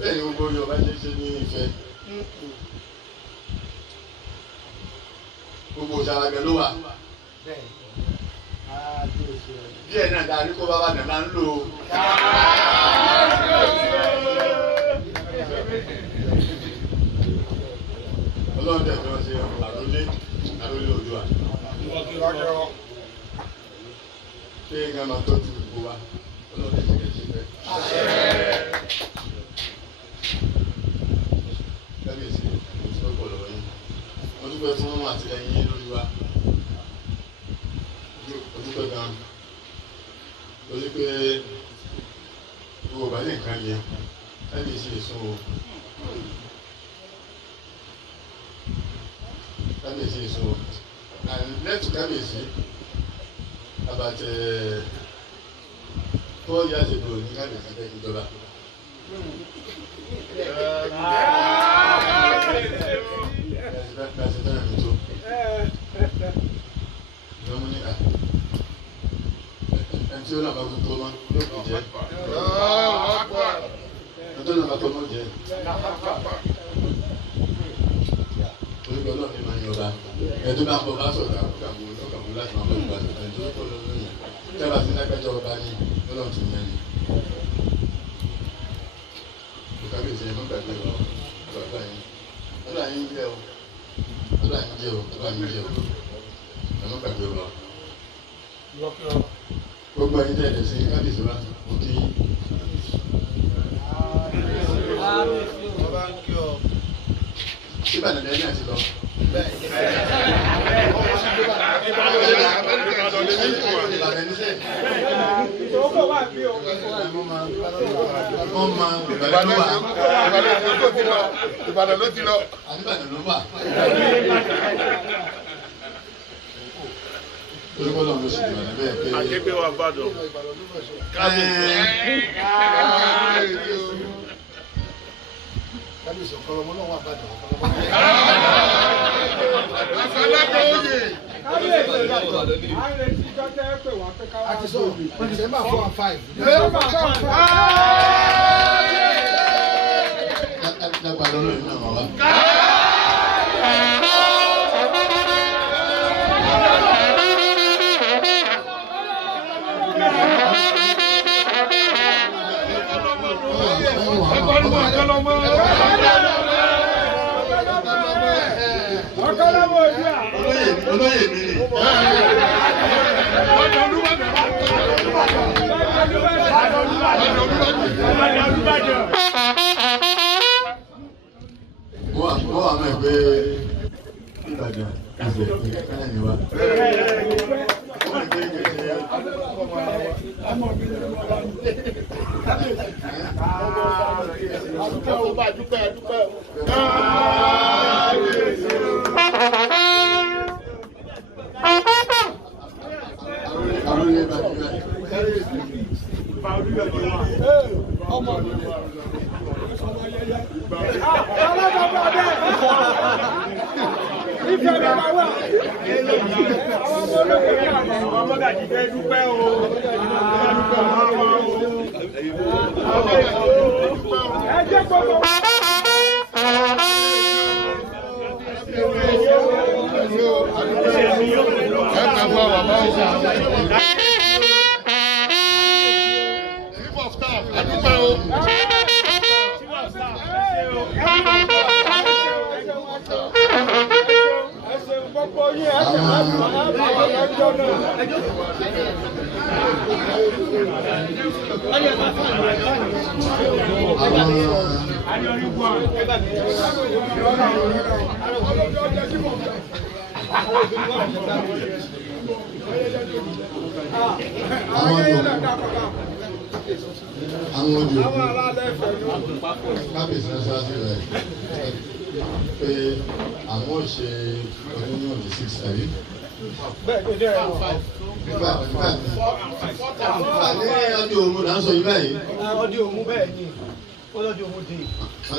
bẹ́ẹ̀ ni gbogbo Yorùbá ṣe ní Ifẹ̀ gbogbo òṣàlàgbẹ̀ ló wà díẹ̀ náà dáa ní kó bàbá nàá máa ń lò ó. Ọlọ́run tẹ̀ fún ọ sí àròlé Oòduà ṣé nǹkan máa tọ́jú gbogbo wa Ọlọ́run tẹ̀ ṣe ṣe fẹ́. Kábíyèsí mo ti lọ́pọ̀ lọ́wọ́ yín mo dúpẹ́ fún àtìlẹ́yìn yín lórí wa mo dúpẹ́ gan-an lórí pé gbogbo ọba ní nǹkan yẹn kábíyèsí èso o. Kábíyèsí èso and next to Kábíyèsí about 4 years ago ní Kábíyèsí fẹ́ ìjọba. Láti tẹ́lẹ̀ mi tó. Ìjọba ní à ẹni tí ó náà bá tó tó mọ́ yóò kò jẹ́. Ẹni tó náà bá tó mọ́ jẹ́. Olùkọ́ náà ní máa ń yọba. Ẹni tó bá ń bọ̀ bá sọ̀rọ̀ àkàmú láti máa bọ̀ ìgbà sọ̀rọ̀ ẹni tó kọ́ lọ́wọ́ yẹn. Tẹ́lá sí lágbájọ́ ọba ní Ọlọ́run ti yẹn ni. Kábíyèsí ẹ̀ mọ́ gbàgbé lọ ọ̀dọ̀ yín. Ọ̀dọ̀ yín jẹ́ o. Ọ̀dọ̀ yín jẹ́ o. Ọ̀dọ̀ yín jẹ́ o. Ẹ̀ mọ́ gbàgbé lọ. Gbogbo ẹ̀yin tẹ́ ẹ̀dẹ̀ sí Kábíyèsí wa kò kí. Ìbàdàn lẹ́yìn àti lọ. Ìbàdàn ló ti lọ. Ìbàdàn ló wà. Olùkọ́ náà ló sì Ìbàdàn bẹ́ẹ̀ pé. Àjẹgbé wa Ìbàdàn. Kábíyèsí ọ̀kọ́lọ́mọ náà wà Ìbàdàn. Àti sọ December 4 and 5. Dàgbà lọ́nà ìlú náà wà. Olóyè mi ni. Wọ́n wà mọ̀ pé Ìbàdàn ìfẹ́ ìkẹ́kẹ́ ni wa. Kábíyèsí náà ṣáájú rẹ̀ pé àwọn ṣe ọdún ní ọdún 6 àbí. Nígbà ní ọdún òmu là ń sọ yìí báyìí. Ọdún òmu bẹ́ẹ̀ ni, ọdún òmu dé.